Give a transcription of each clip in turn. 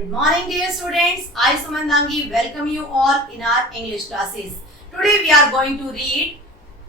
Good morning, dear students. I, Sumandangi, welcome you all in our English classes. Today we are going to read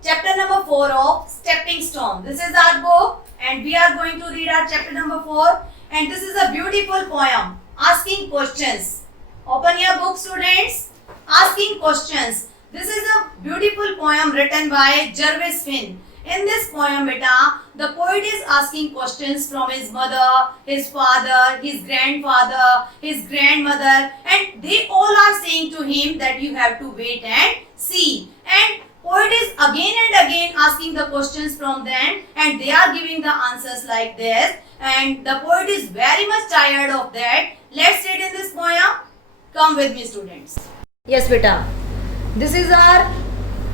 chapter number 4 of Stepping Stone. This is our book and we are going to read our chapter number 4, and this is a beautiful poem, Asking Questions. Open your book, students. Asking Questions. This is a beautiful poem written by Jervis Finn. In this poem, beta, the poet is asking questions from his mother, his father, his grandfather, his grandmother, and they all are saying to him that you have to wait and see. And poet is again and again asking the questions from them, and they are giving the answers like this. And the poet is very much tired of that. Let's read in this poem. Come with me, students. Yes, beta. This is our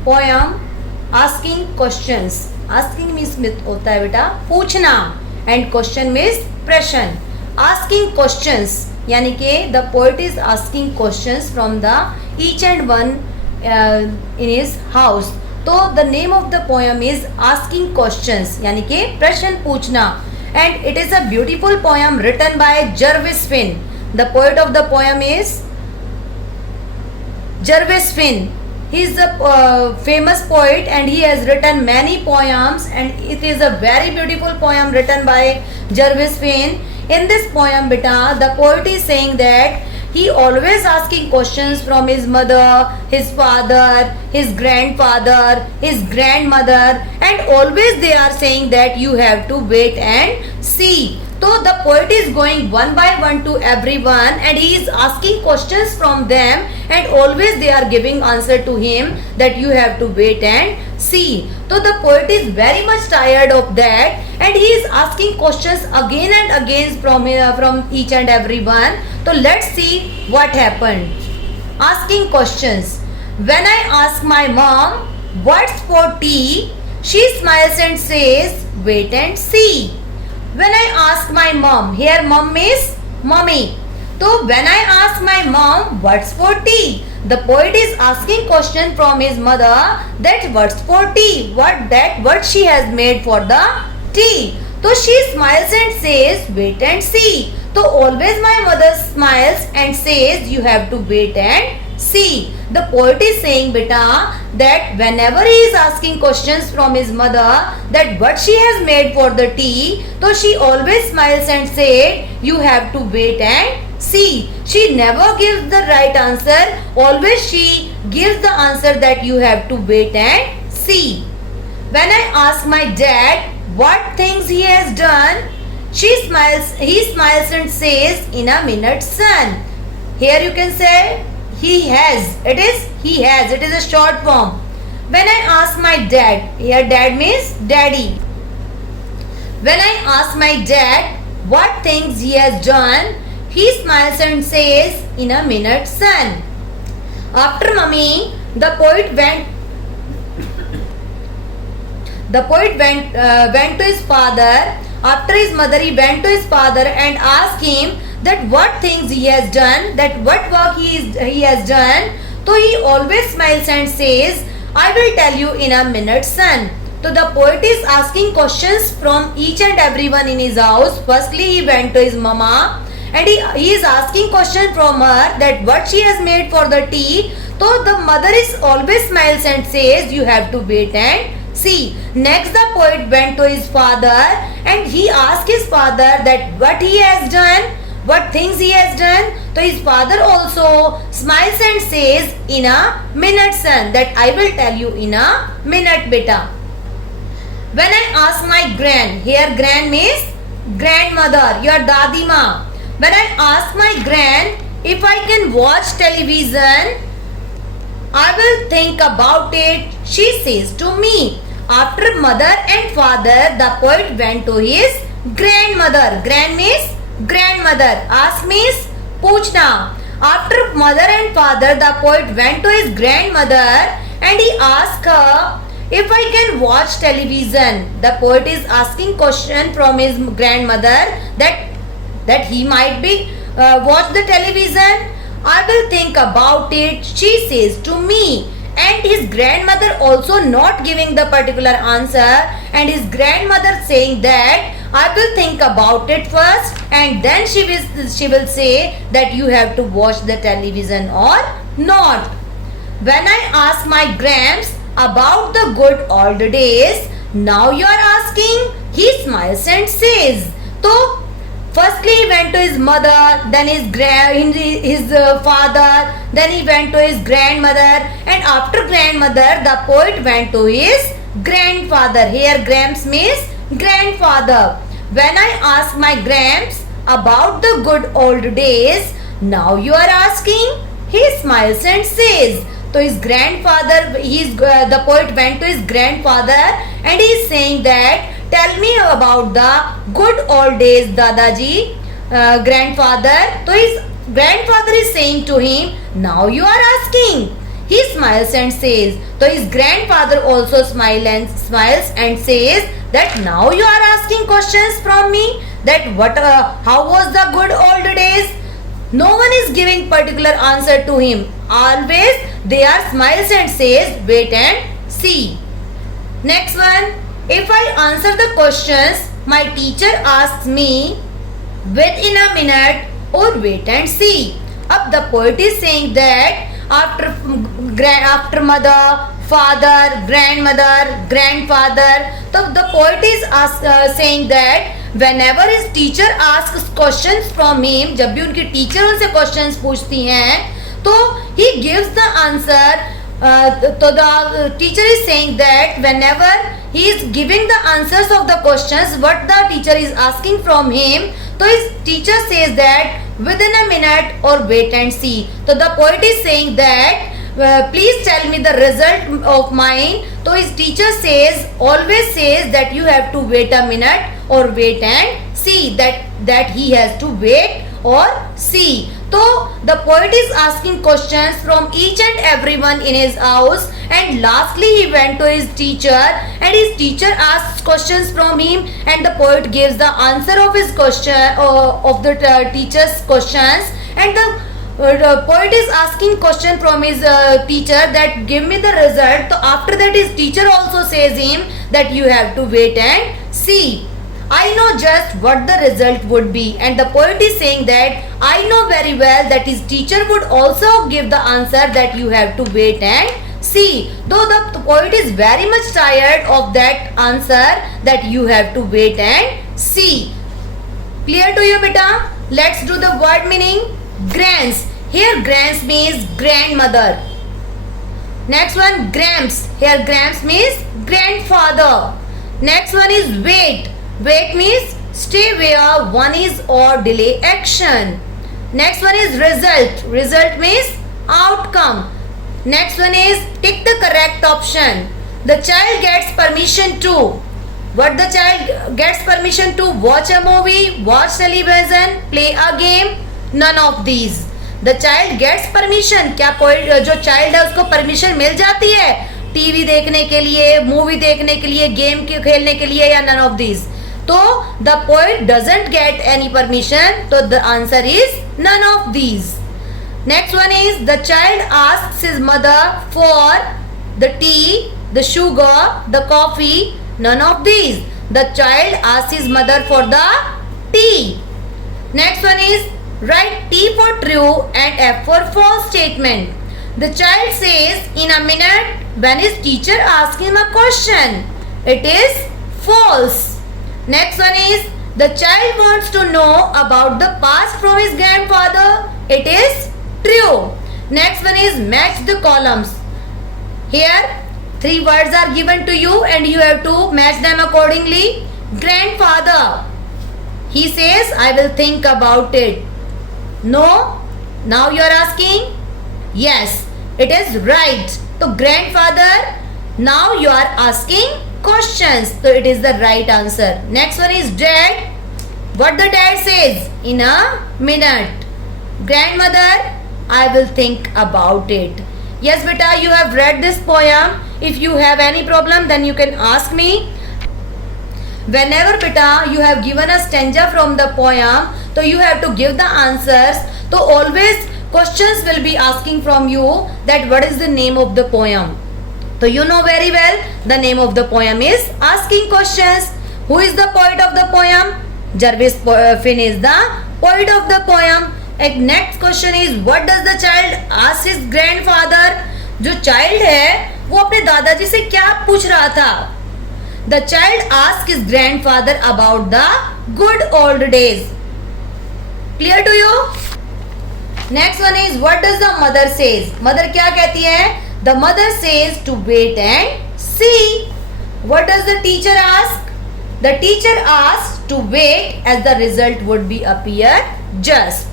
poem. Asking questions. Asking means होता है बेटा पूछना, and question means प्रश्न. Asking questions यानी कि the poet is asking questions from the each and one in his house. तो the name of the poem is Asking Questions यानी कि प्रश्न पूछना, and it is a beautiful poem written by Jervis Finn. The poet of the poem is Jervis Finn. He is a famous poet and he has written many poems, and it is a very beautiful poem written by Jervis Finn. In this poem, beta, the poet is saying that he always asking questions from his mother, his father, his grandfather, his grandmother, and always they are saying that you have to wait and see. So the poet is going one by one to everyone and he is asking questions from them, and always they are giving answer to him that you have to wait and see. So the poet is very much tired of that and he is asking questions again and again from each and everyone. So let's see what happened. Asking questions. When I ask my mom what's for tea, she smiles and says wait and see. When I ask my mom, here mom means mommy. So when I ask my mom what's for tea, the poet is asking question from his mother that what's for tea, what she has made for the tea. So she smiles and says wait and see. So always my mother smiles and says you have to wait and see. The poet is saying beta that whenever he is asking questions from his mother that what she has made for the tea, so she always smiles and say you have to wait and see. She never gives the right answer. Always she gives the answer that you have to wait and see. When I ask my dad what things he has done, he smiles and says in a minute son. Here you can say he has. It is he has. It is a short form. When I ask my dad, here dad means daddy. When I ask my dad what things he has done, he smiles and says in a minute son. After mummy, the poet went to his father. After his mother, he went to his father and asked him that what things he has done, that what work he has done. So he always smiles and says, I will tell you in a minute, son. So the poet is asking questions from each and everyone in his house. Firstly, he went to his mama and he is asking question from her that what she has made for the tea. So the mother is always smiles and says, you have to wait and see. Next, the poet went to his father and he asked his father that what he has done, what things he has done. So his father also smiles and says in a minute son, that I will tell you in a minute beta. When I ask my gran, here gran means grandmother, your dadi ma. When I ask my gran if I can watch television, I will think about it, she says to me. After mother and father, the poet went to his grandmother. Gran means grandmother. Ask means पूछना. After mother and father, the poet went to his grandmother and he asked her if I can watch television. The poet is asking question from his grandmother that he might be watch the television. I will think about it, she says to me. And his grandmother also not giving the particular answer, and his grandmother saying that I will think about it first, and then she will say that you have to watch the television or not. When I ask my Gramps about the good old days, now you are asking, he smiles and says. So, firstly he went to his mother, then his father, then he went to his grandmother, and after grandmother, the poet went to his grandfather. Here, Gramps means grandfather. When I ask my Gramps about the good old days, now you are asking, he smiles and says. So his grandfather, the poet went to his grandfather and he is saying that, tell me about the good old days, Dadaji, grandfather. So his grandfather is saying to him, now you are asking. He smiles and says. So his grandfather also smiles and says that now you are asking questions from me, that how was the good old days? No one is giving particular answer to him. Always they are smiles and says, wait and see. Next one, if I answer the questions my teacher asks me within a minute or wait and see. Up the poet is saying that after mother, father, grandmother, grandfather, so the poet is saying that whenever his teacher asks questions from him, जब भी उनकी teacher उनसे questions पूछती हैं, तो he gives the answer. So the teacher is saying that whenever he is giving the answers of the questions what the teacher is asking from him, so his teacher says that within a minute or wait and see. So the poet is saying that please tell me the result of mine. So his teacher always says that you have to wait a minute or wait and see, that he has to wait or see. So the poet is asking questions from each and everyone in his house, and lastly he went to his teacher and his teacher asks questions from him and the poet gives the answer of his question of the teacher's questions, and the poet is asking question from his teacher that give me the result. So after that his teacher also says him that you have to wait and see. I know just what the result would be, and the poet is saying that I know very well that his teacher would also give the answer that you have to wait and see. Though the poet is very much tired of that answer that you have to wait and see. Clear to you, beta? Let's do the word meaning. Grands. Here Grands means grandmother. Next one, Gramps. Here Gramps means grandfather. Next one is wait. Wait means stay where one is or delay action. Next one is result. Result means outcome. Next one is tick the correct option. The child gets permission to. What the child gets permission to? Watch a movie, watch television, play a game. None of these. The child gets permission. क्या जो child है उसको permission मिल जाती है TV देखने के लिए, movie देखने के लिए, गेम खेलने के लिए, या none of these? So the poet doesn't get any permission. So the answer is none of these. Next one is the child asks his mother for the tea, the sugar, the coffee. None of these. The child asks his mother for the tea. Next one is write T for true and F for false statement. The child says in a minute when his teacher asks him a question. It is false. Next one is the child wants to know about the past from his grandfather. It is true. Next one is match the columns. Here 3 words are given to you and you have to match them accordingly. Grandfather. He says I will think about it. No? Now you are asking? Yes, it is right. So grandfather, now you are asking questions. So it is the right answer. Next one is dad. What the dad says? In a minute. Grandmother, I will think about it. Yes beta, you have read this poem. If you have any problem then you can ask me. Whenever beta you have given a stanza from the poem, so you have to give the answers. So always questions will be asking from you that what is the name of the poem. So you know very well the name of the poem is asking questions. Who is the poet of the poem? Jervis Finn is the poet of the poem. एक next question is what does the child ask his grandfather? जो child है वो अपने दादाजी से क्या पूछ रहा था? The child asked his grandfather about the good old days. Clear to you? Next one is what does the mother says? Mother क्या कहती है? The mother says to wait and see. What does the teacher ask? The teacher asks to wait as the result would be appear just.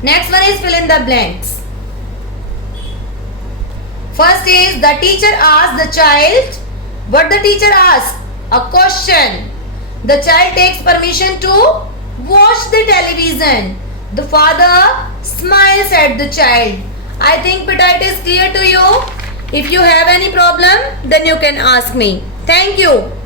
Next one is fill in the blanks. First is the teacher asks the child. What the teacher asks? A question. The child takes permission to watch the television. The father smiles at the child. I think beta it is clear to you. If you have any problem, then you can ask me. Thank you.